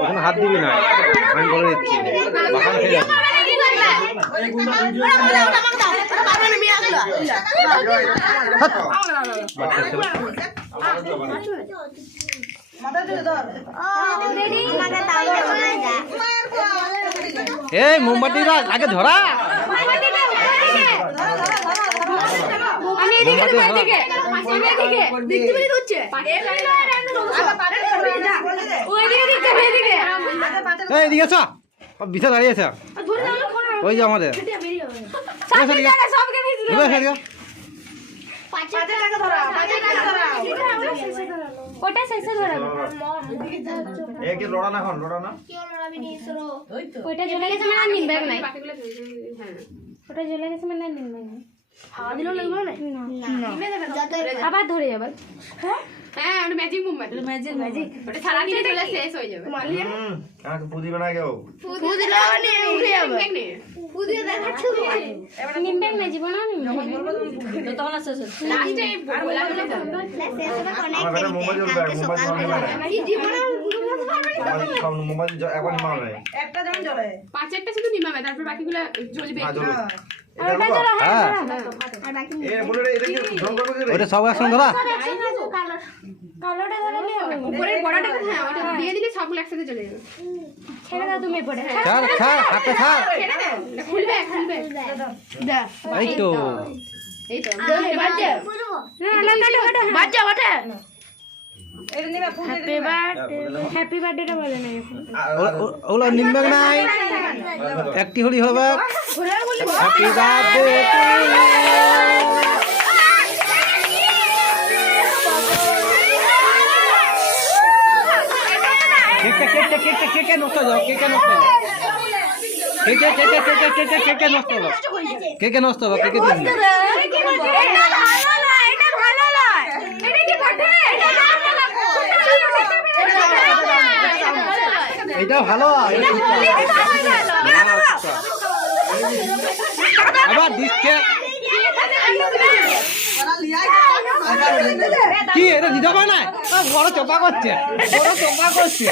ওখানে হাত দিবি না, আমি বলে দিচ্ছি বাখান খেয়ে যাবি। এই মোমবাতিটা আগে ধরা, এদিকে আছো, বিছা দাঁড়িয়েছে ওই যে আমাদের ওটা শেষে ধরাবো। ওটা জ্বলে গেছে মানে নিন ব্যাগ নাই, ওটা জ্বলে গেছে মানে নিন ব্যাগ নাই। হাওয়া দিলেও লাগবে না, আবার ধরে যাবে। হ্যাঁ ওটা ম্যাজিক মোমবাতি, ম্যাজিক ম্যাজিক ওটা সারা দিনে চলে শেষ হয়ে যাবে। আমাকে পুদি বানা কেউ পুদি লাগানি উঠে যাবে, পুদি দেখাচ্ছ নিন ব্যাগ নাই জীবন না তো তখন শেষ হচ্ছে লাস্টে গোলাগুলো শেষ হবে অনেক আমার বেটা মোমবাতি জ্বলবে, মোমবাতি জ্বলবে কি জীবন সব মোমবাতি এখন নিমাবে, একটা যেমন জ্বলে, 5-4টা শুধু নিমাবে, তারপর বাকিগুলো জ্বলবে। ওটা সব একসঙ্গে ধরা, কালোটা ধরালে হবে, উপরের বড়াটা হ্যাঁ ওটা দিয়ে দিলে সবগুলো একসাথে চলে যাবে। ছেড়ে দাও তুমি পড়ে, ছাড় ছাড় হাতে ছাড়, ছেড়ে দে, খুলবে খুলবে দা এই তো এই তো বাজে না না না বাজে ওঠে। এটা নিবে ফুল হ্যাপি বার্থডে, হ্যাপি বার্থডেটা বলে না এখন ওগুলো নিমবেগ নাই, একটি হলি হবে হ্যাপি বার্থডে কেকে নষ্ট যাও, কেকে নষ্ট যাও, কেকে কেকে কেকে কেকে কেকে নষ্ট হবে, কেকে নষ্ট হবে, কেকে দিন এটা ভালো, আবার দিচ্ছে কি এটা দিতে পারে না, বড় চোপা করছে, বড় চোপা করছে,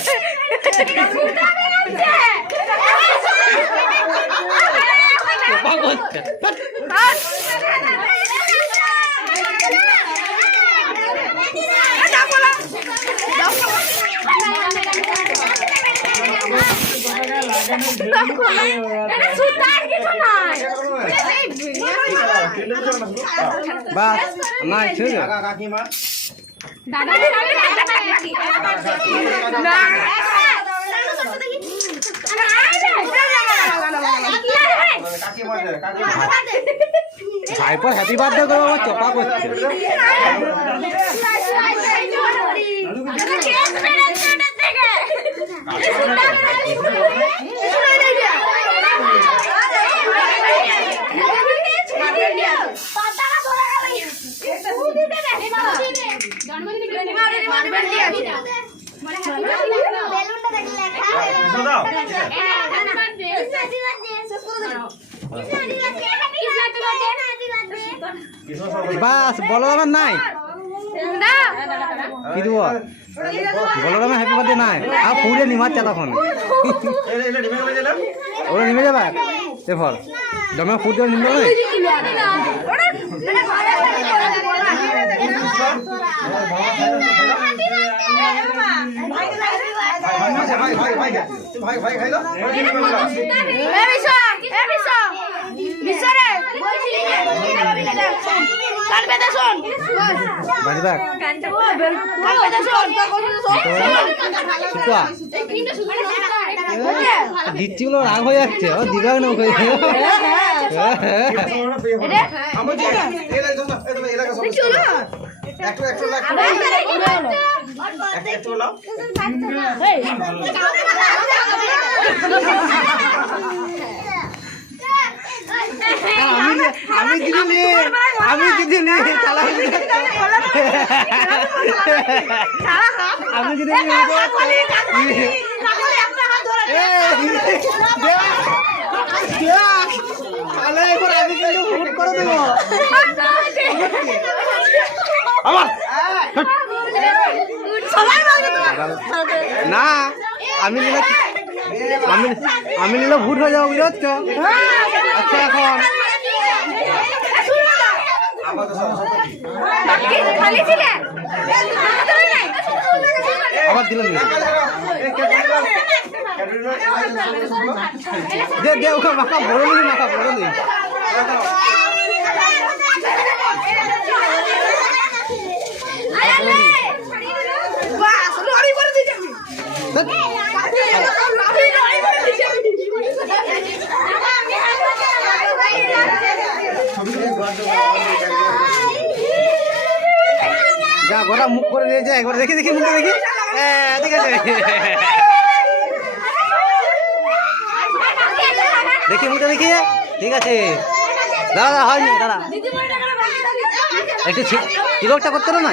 চোপা করছে বাস না কাকিমা দাদা ভাইপর হ্যাপি বার্থডে করবো, আমার চপা করছে বাস বলরামের নাই কি দিব, বলরামের হ্যাপি বার্থডে নাই, আর ফুলে নিমাচ্ছে তখন ওরা নিমে যাবে এরপর জমে ফুল দিয়ে নিমে যাবে দিচ্ছিগুলো রাগ হয়ে যাচ্ছে, ও দিবে না আমি কিছু নেই, আমি কিছু নেই, আমি যদি এবার আমি কিন্তু ভোট করে দেবো আমার না আমি নিলে আমি নিলে ভুট হয়ে যাবো বুঝতে পারছো? আচ্ছা এখন আবার দিলাম দে দে ওখানে মাখা বড় নি মাখা বড় নি যা গোটা মুখ করে দিয়েছে একবার দেখি দেখি মুখে দেখি ঠিক আছে দেখি মুখে দেখি ঠিক আছে দাদা হয়নি দাদা একটু চিরকটা করতে না না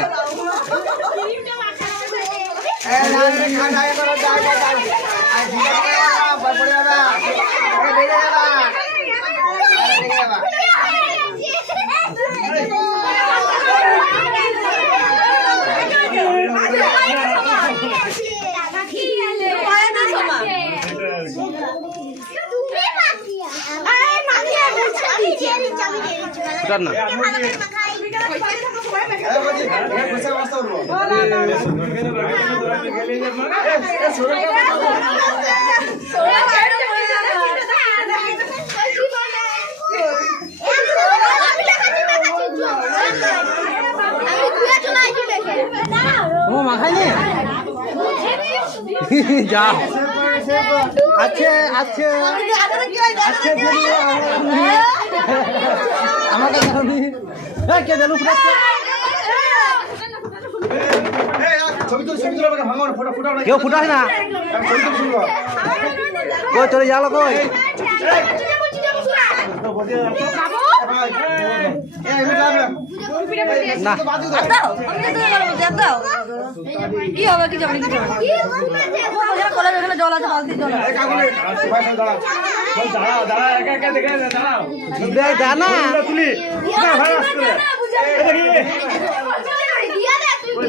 ও মাখাইনি যা আছে আছে আছে আমাকে কে জানু কেউ ফুটাস না কই চলে যাও কই না কি হবে কি যাবে কিছু জল আছে বালতি জল দাঁড়া তুলি